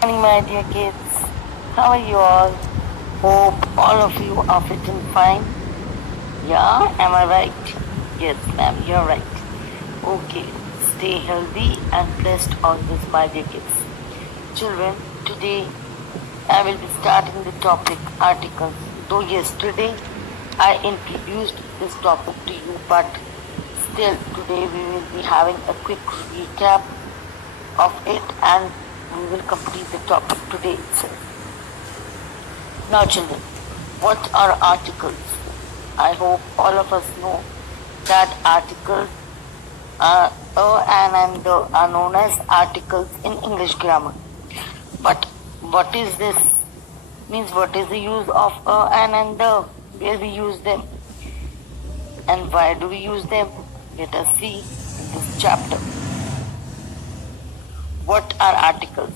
Morning, my dear kids. How are you all? Hope all of you are fit and fine. Yeah, am I right? Yes, ma'am, you're right. Okay, stay healthy and blessed always, my dear kids. Children, today I will be starting the topic articles. Though yesterday I introduced this topic to you, but still today we will be having a quick recap of it and we will complete the topic today itself. Now children, what are articles? I hope all of us know that articles are and the are known as articles in English grammar. But what is this? Means what is the use of and the? Where we use them? And why do we use them? Let us see in this chapter. What are articles?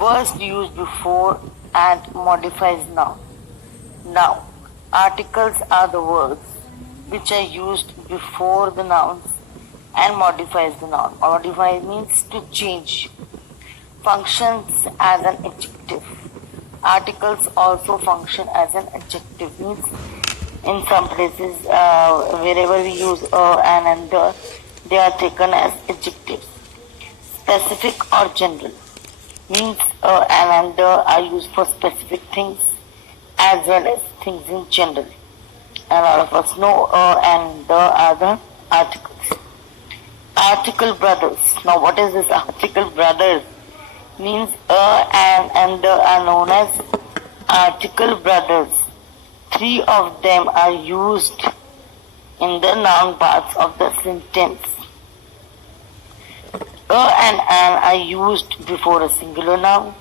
Words used before and modifies noun. Now, articles are the words which are used before the nouns and modifies the noun. Modify means to change. Functions as an adjective. Articles also function as an adjective. Means in some places wherever we use and the, they are taken as adjectives. Specific or general means and the are used for specific things as well as things in general. And all of us know and the are the articles. Article brothers. Now what is this article brothers? Means and the are known as article brothers. Three of them are used in the noun parts of the sentence. And an are used before a singular noun,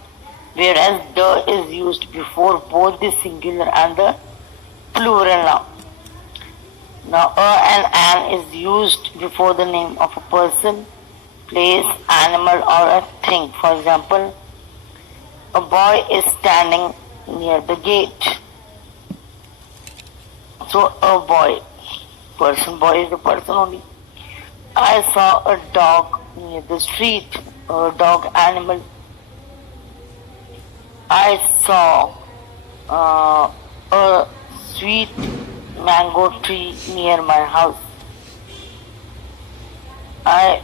whereas the is used before both the singular and the plural noun. Now, and an is used before the name of a person, place, animal, or a thing. For example, a boy is standing near the gate. So, a boy, boy is a person only. I saw a dog near the street, a dog animal. I saw a sweet mango tree near my house. I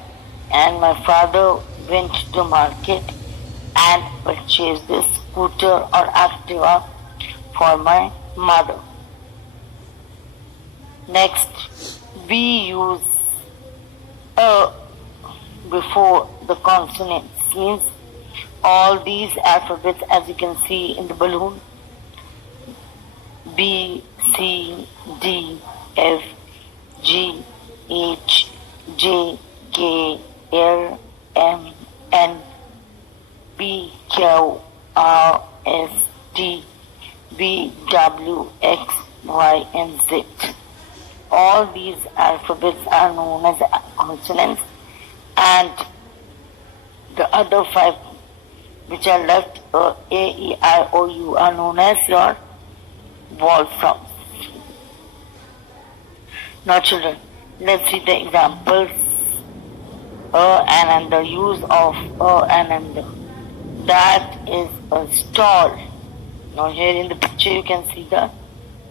and my father went to market and purchased this scooter or Activa for my mother. Next, we use a before the consonants. Means all these alphabets, as you can see in the balloon, B, C, D, F, G, H, J, K, L, M, N, P, Q, R, S, T, V, W, X, Y, and Z. All these alphabets are known as consonants, and the other five which are left, A, E, I, O, U, are known as your vowel sounds. Now children, let's see the examples. And the use of and the. That is a stall. Now here in the picture you can see the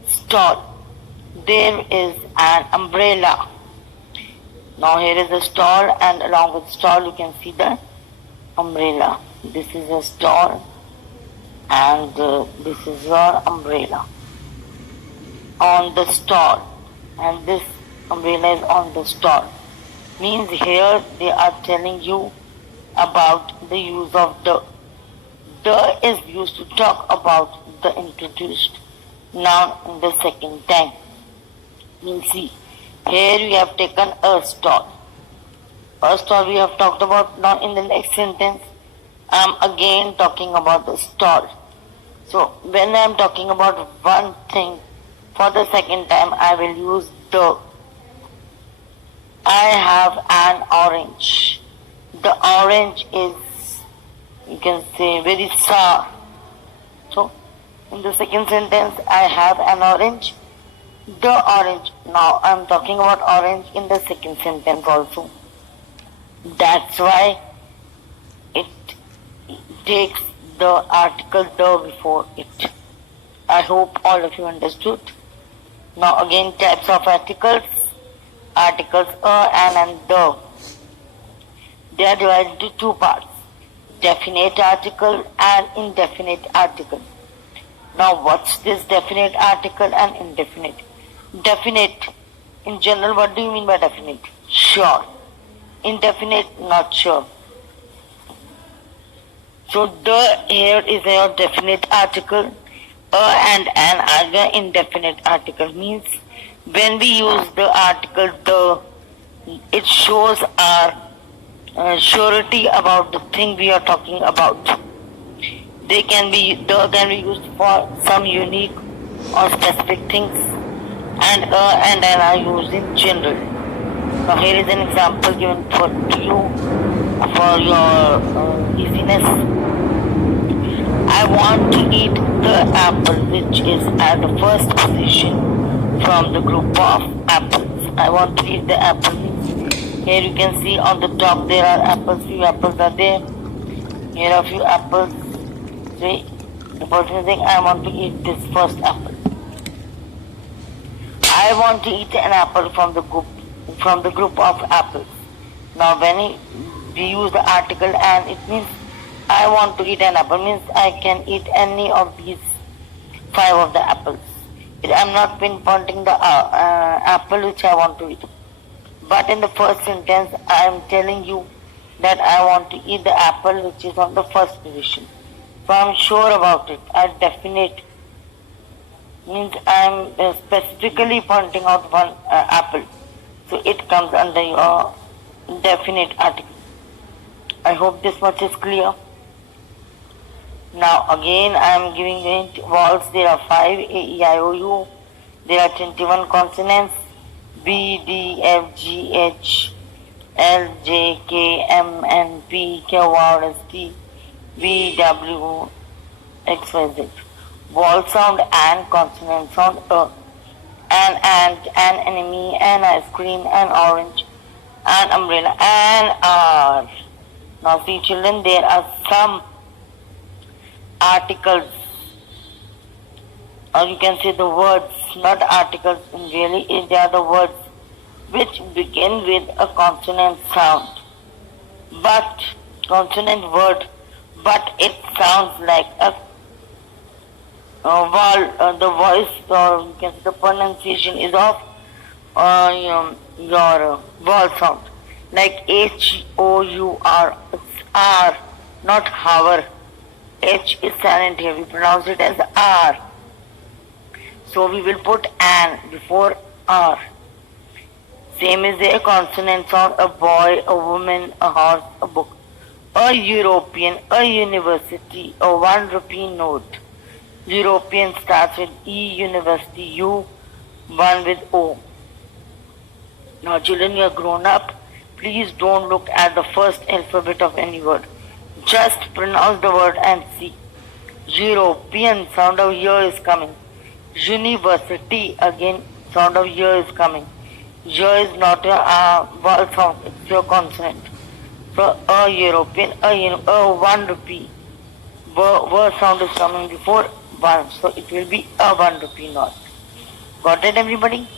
stall. There is an umbrella. Now here is a stall, and along with stall you can see the umbrella. This is a stall and this is your umbrella. On the stall, and this umbrella is on the stall. Means here they are telling you about the use of the. The is used to talk about the introduced noun in the second time. Means see, here we have taken a stall. A stall we have talked about. Now in the next sentence, I am again talking about the stall. So when I am talking about one thing for the second time, I will use the. I have an orange. The orange is, you can say, very sour. So in the second sentence, I have an orange. The orange. Now I am talking about orange in the second sentence also. That's why it takes the article the before it. I hope all of you understood. Now again, types of articles. Articles a, and the. They are divided into two parts: definite article and indefinite article. Now what's this definite article and indefinite? Definite, in general, what do you mean by definite? Sure. Indefinite, not sure. So the here is a definite article. A and an are the indefinite article. Means when we use the article the, it shows our surety about the thing we are talking about. The can be used for some unique or specific things, and and an are used in general. Now here is an example given to you for your easiness. I want to eat the apple which is at the first position from the group of apples. I want to eat the apple. Here you can see on the top there are apples, few apples are there. Here are few apples. See, the person is saying, I want to eat this first apple. I want to eat an apple from the group of apples. Now when we use the article and, it means I want to eat an apple, means I can eat any of these 5 of the apples. I'm not pinpointing the apple which I want to eat. But in the first sentence, I am telling you that I want to eat the apple which is on the first position. So I am sure about it. I definite means I am specifically pointing out one apple. So it comes under your definite article. I hope this much is clear. Now again I am giving you vowels. There are 5, A, E, I, O, U. There are 21 consonants: B, D, F, G, H, L, J, K, M, N, P, Q, R, S, T, V, W, X, Y, Z. Vowel sound and consonant sound a. An ant, an enemy, an ice cream, an orange, an umbrella, an R. Now see children, there are some articles, or you can say the words, not articles really, they are the words which begin with a consonant sound, but consonant word, but it sounds like a vowel, the voice, or you can say the pronunciation is of your vowel sound, like H-O-U-R, it's R, not hour. H is silent here, we pronounce it as R. So we will put an before R. Same is a consonant sound, a boy, a woman, a horse, a book, a European, a university, a 1 rupee note. European starts with E, university, U, 1 with O. Now children, you are grown up. Please don't look at the first alphabet of any word. Just pronounce the word and see. European, sound of year is coming. University, again sound of year is coming. Year is not a vowel sound, it's your consonant. So a European, a 1 rupee. Word sound is coming before 1, so it will be a 1 rupee note. Got it everybody?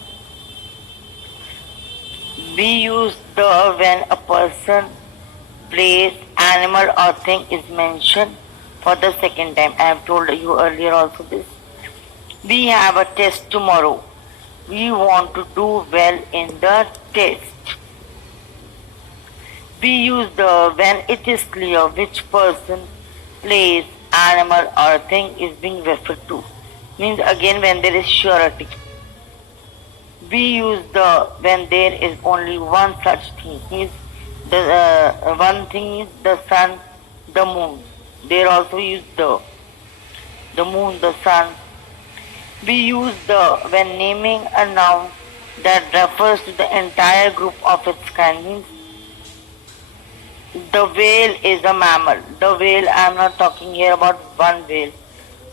We use the when a person, place, animal or thing is mentioned for the second time. I have told you earlier also this. We have a test tomorrow. We want to do well in the test. We use the when it is clear which person, place, animal or thing is being referred to. Means again when there is surety. We use the when there is only one such thing. Means the one thing is the sun, the moon. There also use the moon, the sun. We use the when naming a noun that refers to the entire group of its kind. Means the whale is a mammal. The whale, I am not talking here about one whale.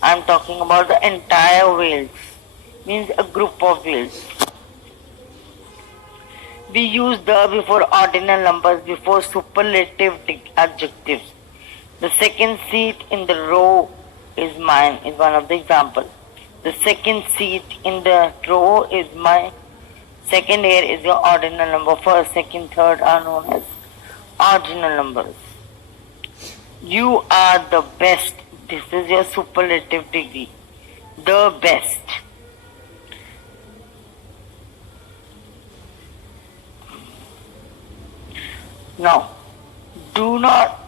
I am talking about the entire whales. Means a group of whales. We use the before ordinal numbers, before superlative adjectives. The second seat in the row is mine is one of the examples. The second seat in the row is my second here is your ordinal number. First, second, third are known as ordinal numbers. You are the best. This is your superlative degree. The best. Now, do not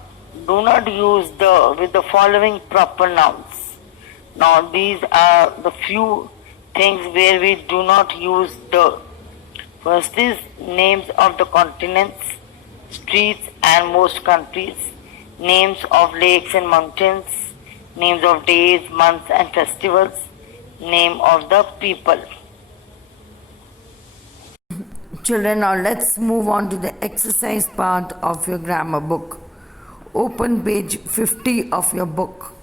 use the with the following proper nouns. Now, these are the few things where we do not use the. First is names of the continents, streets and most countries, names of lakes and mountains, names of days, months and festivals, name of the people. Children, now let's move on to the exercise part of your grammar book. Open page 50 of your book.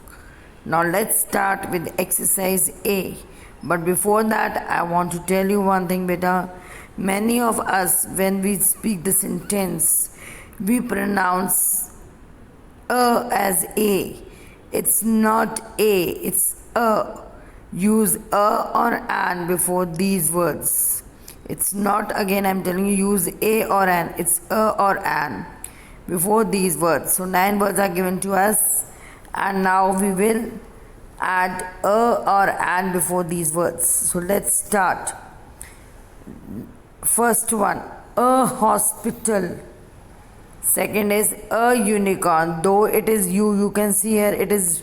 Now let's start with exercise A. But before that, I want to tell you one thing, beta. Many of us, when we speak the sentence, we pronounce as A. It's not A, it's a. Use a or an before these words. It's not, again, I'm telling you, use a or an. It's a or an before these words. So 9 words are given to us, and now we will add a or an before these words. So let's start. First one, a hospital. Second is a unicorn. Though it is U, you can see here it is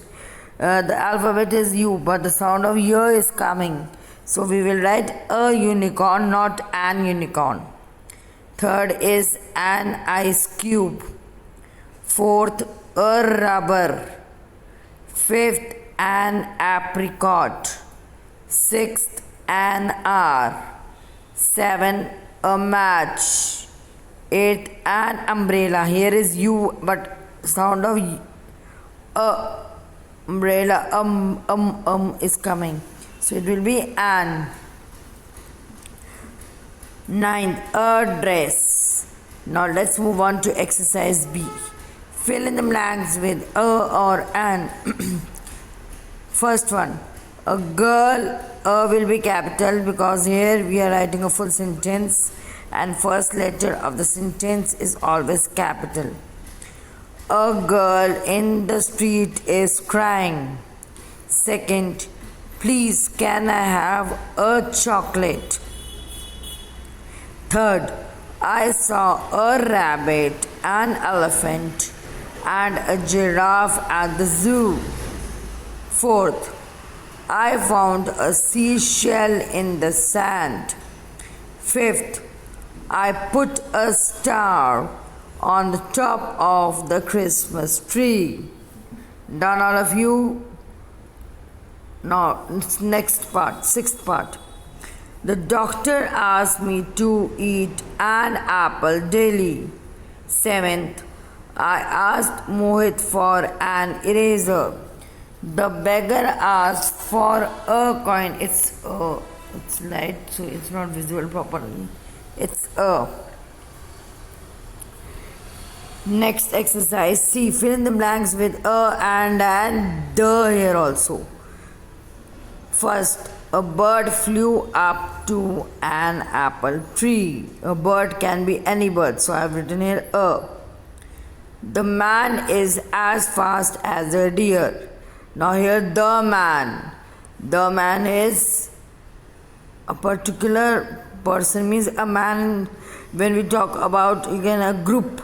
the alphabet is U, but the sound of Y is coming. So we will write a unicorn, not an unicorn. Third is an ice cube. Fourth, a rubber. Fifth, an apricot. Sixth, an hour. 7, a match. 8, an umbrella. Here is U, but sound of umbrella is coming. So it will be an. 9th, a dress. Now let's move on to exercise B. Fill in the blanks with a or an. First one, a girl. A will be capital because here we are writing a full sentence and first letter of the sentence is always capital. A girl in the street is crying. Second, please can I have a chocolate? Third, I saw a rabbit, an elephant and a giraffe at the zoo. Fourth, I found a seashell in the sand. Fifth, I put a star on the top of the Christmas tree. Done, all of you? Now, next part, sixth part. The doctor asked me to eat an apple daily. Seventh, I asked Mohit for an eraser. The beggar asked for a coin. It's light, so it's not visible properly. It's a. Next exercise C. Fill in the blanks with a and the here also. First, a bird flew up to an apple tree. A bird can be any bird, so I have written here a. The man is as fast as a deer. Now here the man. The man is a particular person, means a man. When we talk about again a group,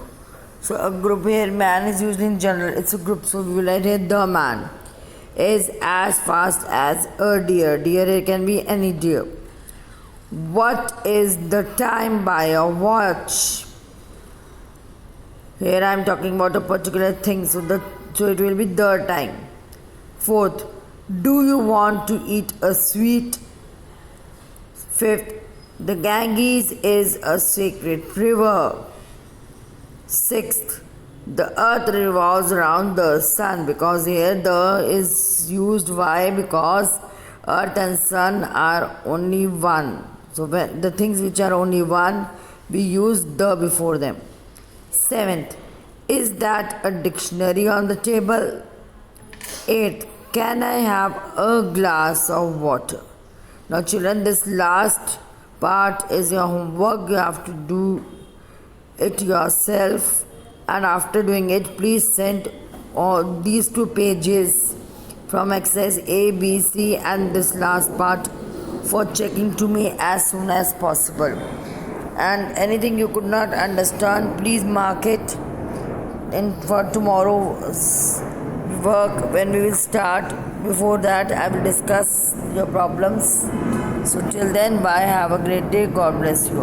so a group here, man is used in general, it's a group, so we will write here the man is as fast as a deer. Deer, it can be any deer. What is the time by a watch? Here I am talking about a particular thing, so it will be the time. Fourth, do you want to eat a sweet? Fifth, the Ganges is a sacred river. Sixth, the earth revolves around the sun, because here the is used. Why? Because earth and sun are only one. So when the things which are only one, we use the before them. Seventh, Is that a dictionary on the table? 8. Can I have a glass of water? Now, children, this last part is your homework. You have to do it yourself, and after doing it, please send all these 2 pages from exercise A, B, C, and this last part for checking to me as soon as possible. And anything you could not understand, please mark it in for tomorrow's work when we will start. Before that, I will discuss your problems. So till then, bye. Have a great day. God bless you.